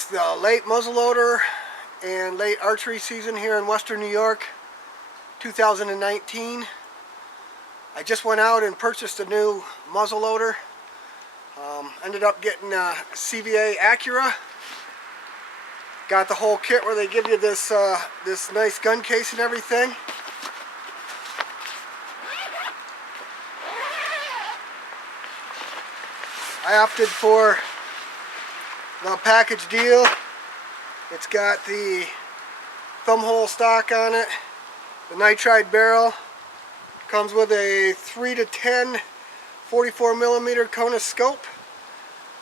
It's the late muzzleloader and late archery season here in Western New York, 2019. I just went out and purchased a new muzzleloader. Ended up getting a CVA Acura. Got the whole kit where they give you this this nice gun case and everything. I opted for the package deal. It's got the thumb hole stock on it, the nitride barrel. Comes with a 3 to 10 44mm Kona scope.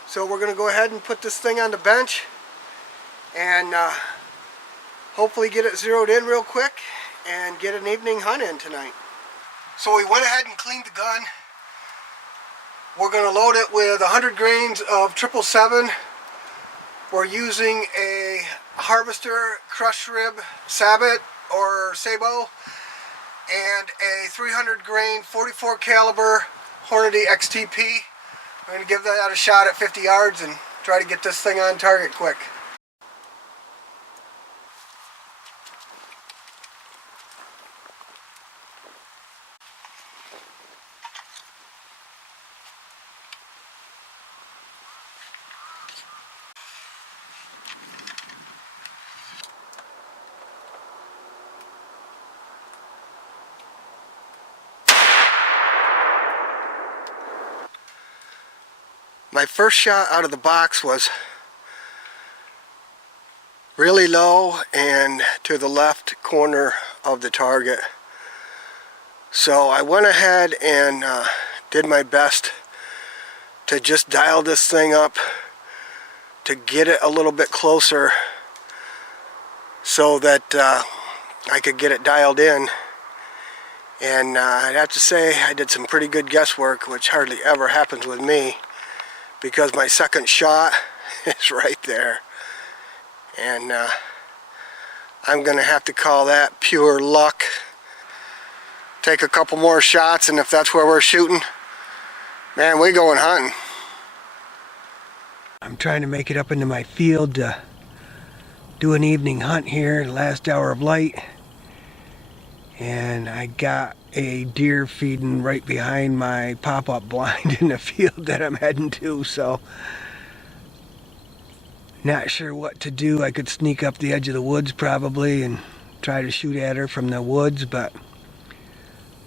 So we're going to go ahead and put this thing on the bench and hopefully get it zeroed in real quick and get an evening hunt in tonight. So we went ahead and cleaned the gun. We're going to load it with 100 grains of 777. We're using a Harvester crushed rib sabot or sabot and a 300 grain 44 caliber Hornady XTP. We're going to give that a shot at 50 yards and try to get this thing on target quick. My first shot out of the box was really low and to the left corner of the target. So I went ahead and did my best to just dial this thing up to get it a little bit closer so that I could get it dialed in. And I'd have to say I did some pretty good guesswork, which hardly ever happens with me, because my second shot is right there. And I'm gonna have to call that pure luck. Take a couple more shots, and if that's where we're shooting, man, we going hunting. I'm trying to make it up into my field to do an evening hunt here, last hour of light. And I got a deer feeding right behind my pop-up blind in the field that I'm heading to, so not sure what to do. I could sneak up the edge of the woods probably and try to shoot at her from the woods, but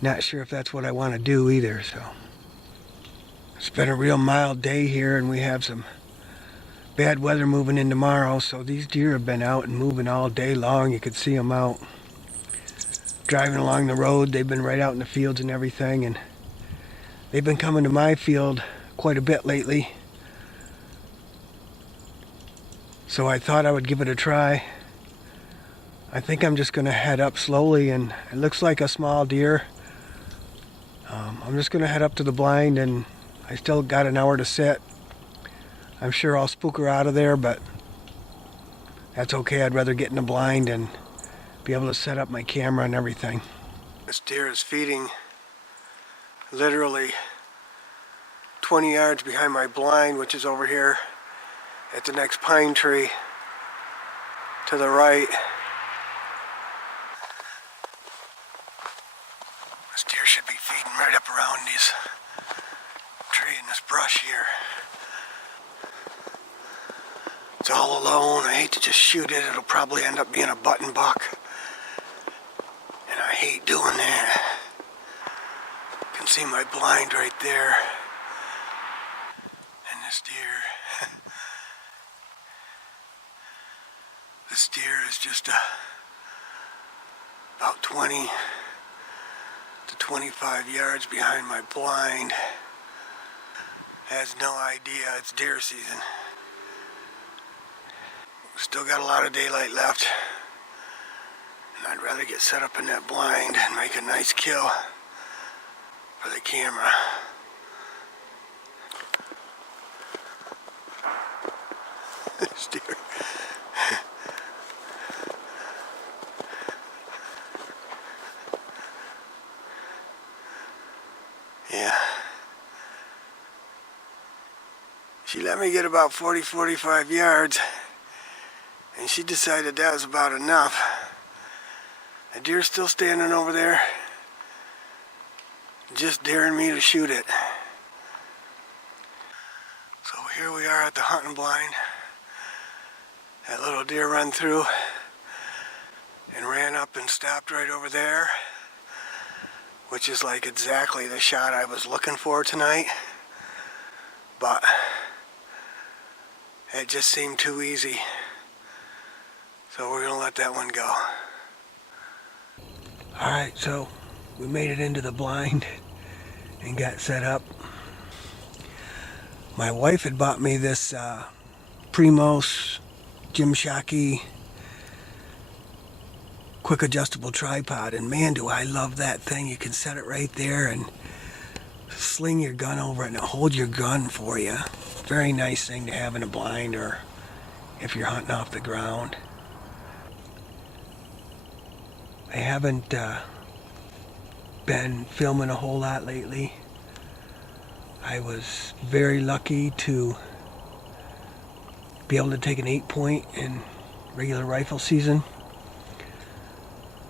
not sure if that's what I want to do either. So it's been a real mild day here, and we have some bad weather moving in tomorrow, so these deer have been out and moving all day long. You could see them out driving along the road. They've been right out in the fields and everything, and they've been coming to my field quite a bit lately. So I thought I would give it a try. I think I'm just going to head up slowly, and it looks like a small deer. I'm just going to head up to the blind, and I still got an hour to sit. I'm sure I'll spook her out of there, but that's okay. I'd rather get in the blind and be able to set up my camera and everything. This deer is feeding literally 20 yards behind my blind, which is over here at the next pine tree to the right. This deer should be feeding right up around this tree and this brush here. It's all alone. I hate to just shoot it. It'll probably end up being a button buck. And I hate doing that. You can see my blind right there. And this deer. This deer is just about 20 to 25 yards behind my blind. Has no idea it's deer season. Still got a lot of daylight left, and I'd rather get set up in that blind and make a nice kill for the camera. This deer. Yeah. She let me get about 40-45 yards. And she decided that was about enough. The deer's still standing over there, just daring me to shoot it. So here we are at the hunting blind. That little deer ran through and ran up and stopped right over there, which is like exactly the shot I was looking for tonight. But it just seemed too easy. So we're gonna let that one go. Alright, so we made it into the blind and got set up. My wife had bought me this Primos Gymsharky quick adjustable tripod, and man, do I love that thing. You can set it right there and sling your gun over it and it'll hold your gun for you. Very nice thing to have in a blind or if you're hunting off the ground. I haven't been filming a whole lot lately. I was very lucky to be able to take an 8-point in regular rifle season.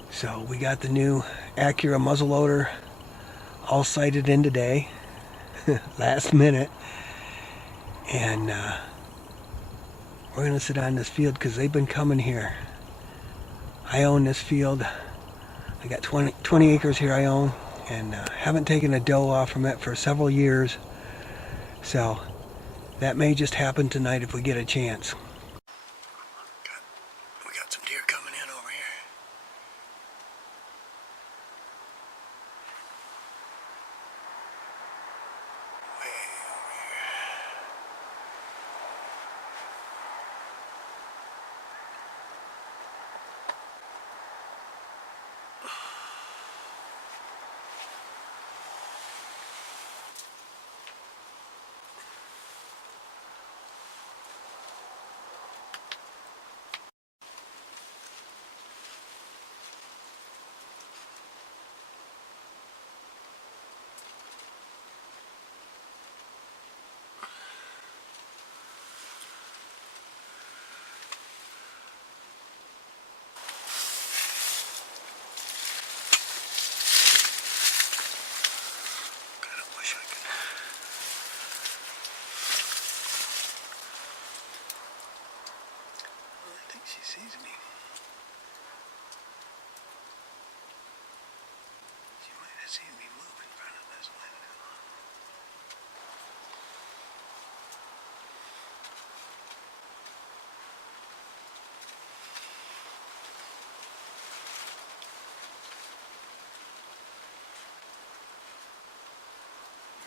So we got the new Acura muzzleloader all sighted in today, last minute, and we're going to sit on this field because they've been coming here. I own this field. I got 20 acres here I own, and haven't taken a doe off from it for several years. So that may just happen tonight if we get a chance. We got some deer coming in over here. Way over here. She sees me. She might have seen me move in front of this window.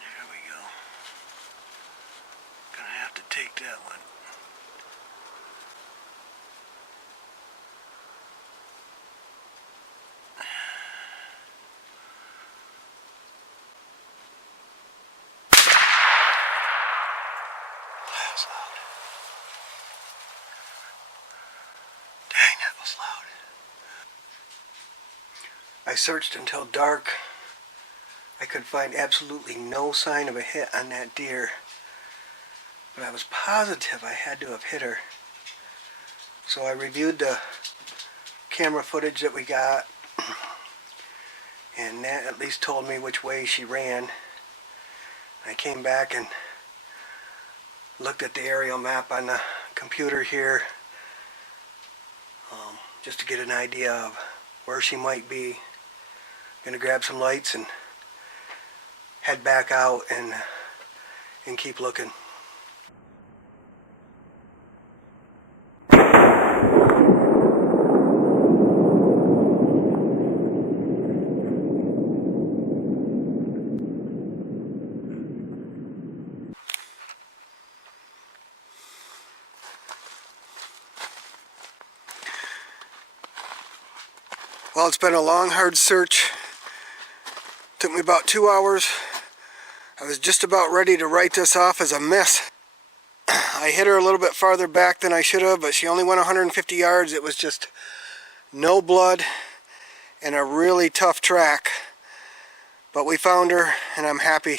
There we go. Gonna have to take that one. Dang, that was loud. I searched until dark. I could find absolutely no sign of a hit on that deer, but I was positive I had to have hit her. So I reviewed the camera footage that we got, and that at least told me which way she ran. I came back and looked at the aerial map on the computer here, just to get an idea of where she might be. Gonna grab some lights and head back out and keep looking. Well, it's been a long, hard search. Took me about 2 hours. I was just about ready to write this off as a miss. I hit her a little bit farther back than I should have, but she only went 150 yards. It was just no blood and a really tough track. But we found her, and I'm happy.